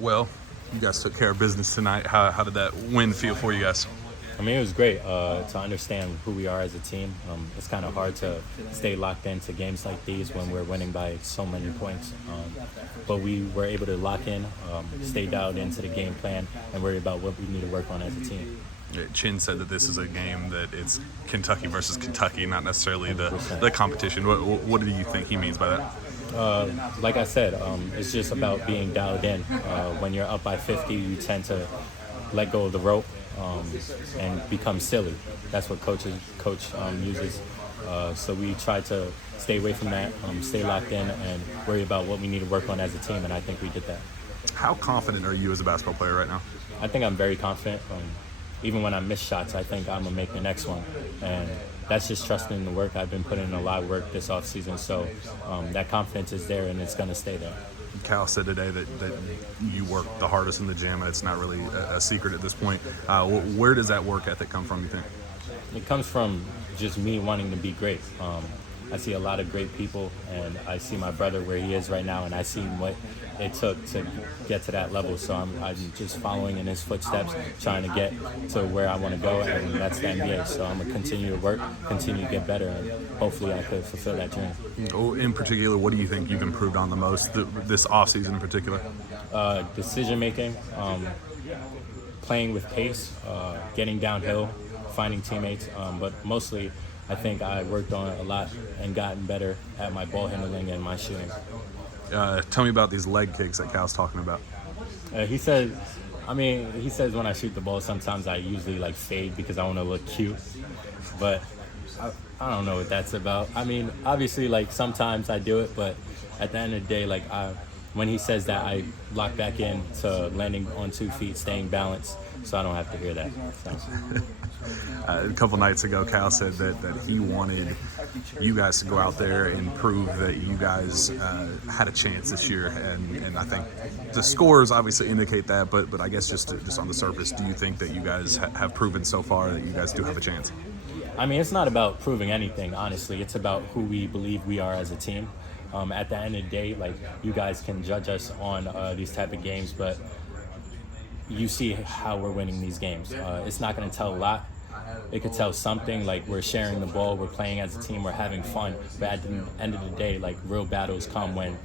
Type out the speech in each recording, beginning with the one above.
Well, you guys took care of business tonight. How did that win feel for you guys? I mean, it was great to understand who we are as a team. It's kind of hard to stay locked into games like these when we're winning by so many points. But we were able to lock in, stay dialed into the game plan, and worry about what we need to work on as a team. Chin said that this is a game that it's Kentucky versus Kentucky, not necessarily the competition. What do you think he means by that? Like I said, it's just about being dialed in. When you're up by 50, you tend to let go of the rope and become silly. That's what coach uses. So we try to stay away from that, stay locked in, and worry about what we need to work on as a team, and I think we did that. How confident are you as a basketball player right now? I think I'm very confident. Even when I miss shots, I think I'm going to make the next one. And that's just trusting in the work. I've been putting in a lot of work this offseason, so that confidence is there, and it's going to stay there. Cal said today that you work the hardest in the gym. It's not really a secret at this point. Where does that work ethic come from, you think? It comes from just me wanting to be great. I see a lot of great people, and I see my brother where he is right now, and I see what it took to get to that level. So I'm just following in his footsteps, trying to get to where I want to go, and that's the NBA. So I'm going to continue to work, continue to get better, and hopefully I could fulfill that dream. In particular, what do you think you've improved on the most this offseason in particular? Decision-making, playing with pace, getting downhill, finding teammates, but mostly I think I worked on it a lot and gotten better at my ball handling and my shooting. Tell me about these leg kicks that Cal's talking about. He says when I shoot the ball, sometimes I usually fade because I want to look cute, but I don't know what that's about. I mean, obviously, sometimes I do it, but at the end of the day, when he says that, I lock back in to landing on 2 feet, staying balanced, so I don't have to hear that. So. A couple nights ago, Cal said that he wanted you guys to go out there and prove that you guys had a chance this year, and I think the scores obviously indicate that, but I guess just on the surface, do you think that you guys have proven so far that you guys do have a chance? I mean, it's not about proving anything, honestly. It's about who we believe we are as a team. At the end of the day, you guys can judge us on these type of games, but you see how we're winning these games. It's not going to tell a lot. It could tell something, we're sharing the ball, we're playing as a team, we're having fun. But at the end of the day, real battles come when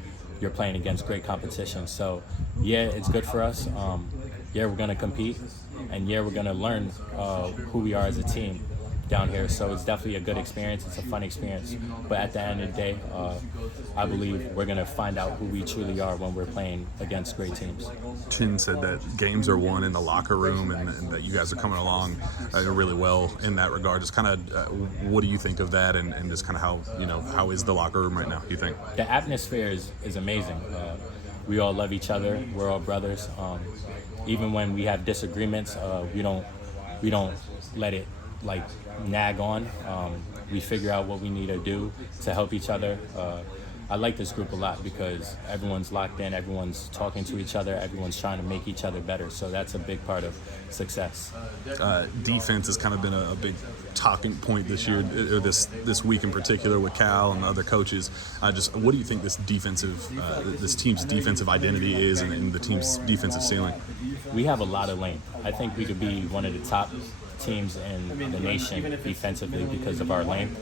you're playing against great competition. So, yeah, it's good for us. Yeah, we're going to compete. And, yeah, we're going to learn who we are as a team down here. So it's definitely a good experience. It's a fun experience. But at the end of the day, I believe we're going to find out who we truly are when we're playing against great teams. Chin said that games are won in the locker room and that you guys are coming along really well in that regard. Just kind of what do you think of that and just kind of how is the locker room right now, you think? The atmosphere is amazing. We all love each other. We're all brothers. Even when we have disagreements, we don't let it nag on. We figure out what we need to do to help each other. I like this group a lot because everyone's locked in, everyone's talking to each other, everyone's trying to make each other better. So that's a big part of success. Defense has kind of been a big talking point this year, or this week in particular with Cal and other coaches. What do you think this team's defensive identity is and the team's defensive ceiling? We have a lot of length. I think we could be one of the top teams in the nation defensively because of our length,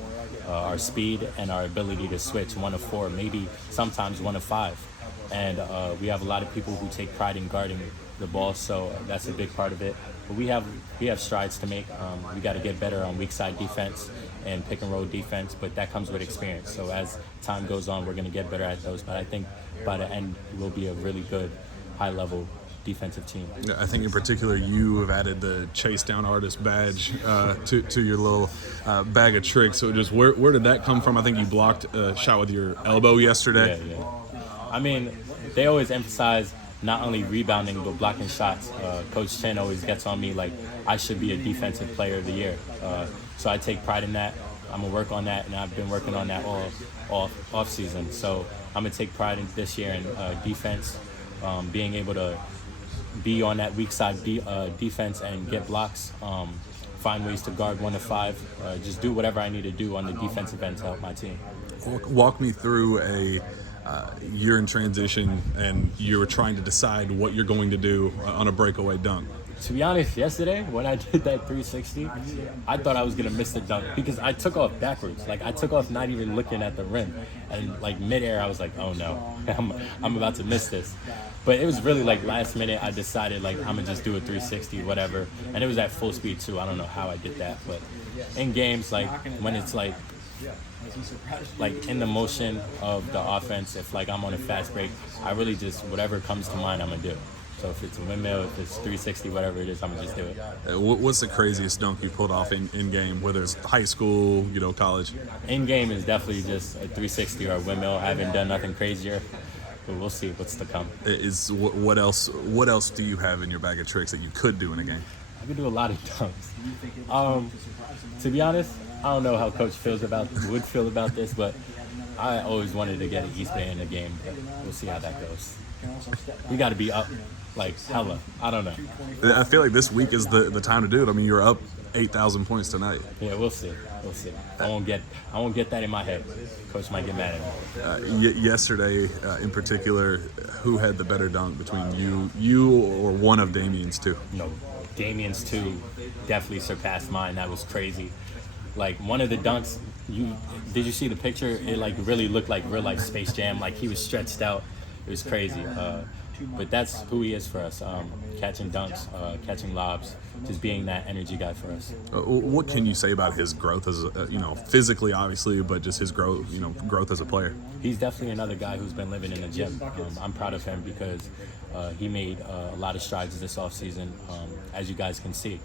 our speed, and our ability to switch 1 of 4, maybe sometimes 1 of 5. And we have a lot of people who take pride in guarding the ball, so that's a big part of it. But we have strides to make. We got to get better on weak side defense and pick and roll defense, but that comes with experience. So as time goes on, we're going to get better at those. But I think by the end, we'll be a really good, high-level defensive team. I think in particular you have added the chase down artist badge to your little bag of tricks. So just where did that come from? I think you blocked a shot with your elbow yesterday. Yeah. I mean, they always emphasize not only rebounding but blocking shots. Coach Chen always gets on me I should be a defensive player of the year. So I take pride in that. I'm gonna work on that, and I've been working on that all off season. So I'm gonna take pride in this year in defense, being able to be on that weak side defense and get blocks, find ways to guard 1 of 5, just do whatever I need to do on the defensive end to help my team. Walk me through you're in transition and you're trying to decide what you're going to do on a breakaway dunk. To be honest, yesterday when I did that 360, I thought I was gonna miss the dunk because I took off backwards. Like I took off not even looking at the rim, and like midair I was like, oh no, I'm about to miss this. But it was really like last minute I decided like I'm gonna just do a 360, whatever, and it was at full speed too. I don't know how I did that, but in games like when it's like in the motion of the offense, if like I'm on a fast break, I really just whatever comes to mind I'm gonna do. So if it's a windmill, if it's 360, whatever it is, I'm gonna just do it. What's the craziest dunk you pulled off in game, whether it's high school, college? In game is definitely just a 360 or a windmill. I haven't done nothing crazier, but we'll see what's to come. What else? What else do you have in your bag of tricks that you could do in a game? I could do a lot of dunks. To be honest, I don't know how Coach would feel about this, but I always wanted to get an East Bay in the game. But we'll see how that goes. You got to be up like hella. I don't know. I feel like this week is the time to do it. I mean, you're up 8,000 points tonight. Yeah, we'll see. I won't get that in my head. Coach might get mad at me. Yesterday, in particular, who had the better dunk between you or one of Damien's two? No, Damien's two definitely surpassed mine. That was crazy. Like one of the dunks, did you see the picture? It like really looked like real life Space Jam. Like he was stretched out. It was crazy. But that's who he is for us. Catching dunks, catching lobs, just being that energy guy for us. What can you say about his growth as physically, obviously, but just his growth, growth as a player? He's definitely another guy who's been living in the gym. I'm proud of him because he made a lot of strides this offseason, as you guys can see.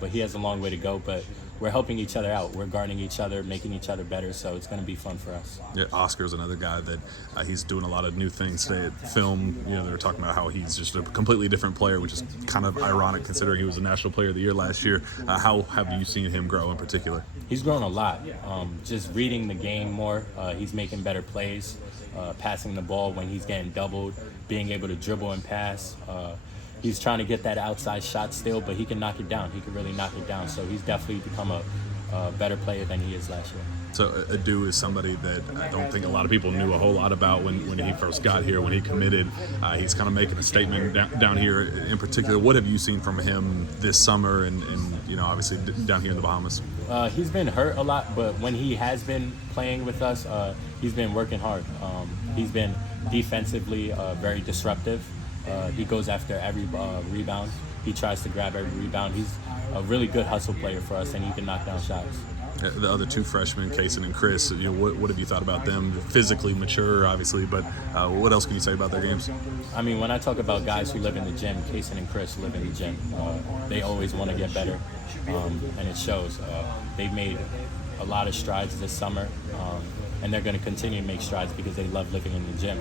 But he has a long way to go. But we're helping each other out. We're guarding each other, making each other better. So it's going to be fun for us. Yeah, Oscar's another guy that he's doing a lot of new things today at film. They were talking about how he's just a completely different player, which is kind of ironic considering he was a National Player of the Year last year. How have you seen him grow in particular? He's grown a lot. Just reading the game more. He's making better plays, passing the ball when he's getting doubled, being able to dribble and pass. He's trying to get that outside shot still, but he can knock it down. He can really knock it down. So he's definitely become a better player than he is last year. So Adu is somebody that I don't think a lot of people knew a whole lot about when he first got here, when he committed. He's kind of making a statement down here in particular. What have you seen from him this summer and obviously down here in the Bahamas? He's been hurt a lot, but when he has been playing with us, he's been working hard. He's been defensively very disruptive. He goes after every rebound. He tries to grab every rebound. He's a really good hustle player for us, and he can knock down shots. The other two freshmen, Kaysen and Chris, what have you thought about them? Physically mature, obviously, but what else can you say about their games? I mean, when I talk about guys who live in the gym, Kaysen and Chris live in the gym. They always want to get better, and it shows. They've made a lot of strides this summer, and they're going to continue to make strides because they love living in the gym.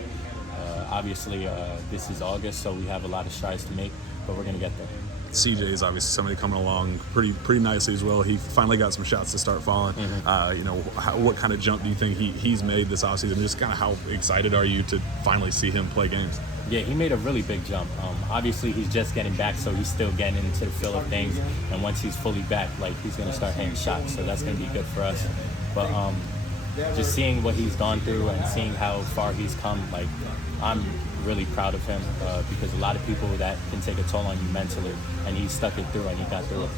Obviously, this is August, so we have a lot of strides to make, but we're going to get there. CJ is obviously somebody coming along pretty nicely as well. He finally got some shots to start falling. Mm-hmm. What kind of jump do you think he's made this offseason? Just kind of how excited are you to finally see him play games? Yeah, he made a really big jump. Obviously, he's just getting back, so he's still getting into the feel of things. And once he's fully back, he's going to start hitting shots, so that's going to be good for us. But just seeing what he's gone through and seeing how far he's come, I'm really proud of him because a lot of people that can take a toll on you mentally, and he stuck it through and he got through it.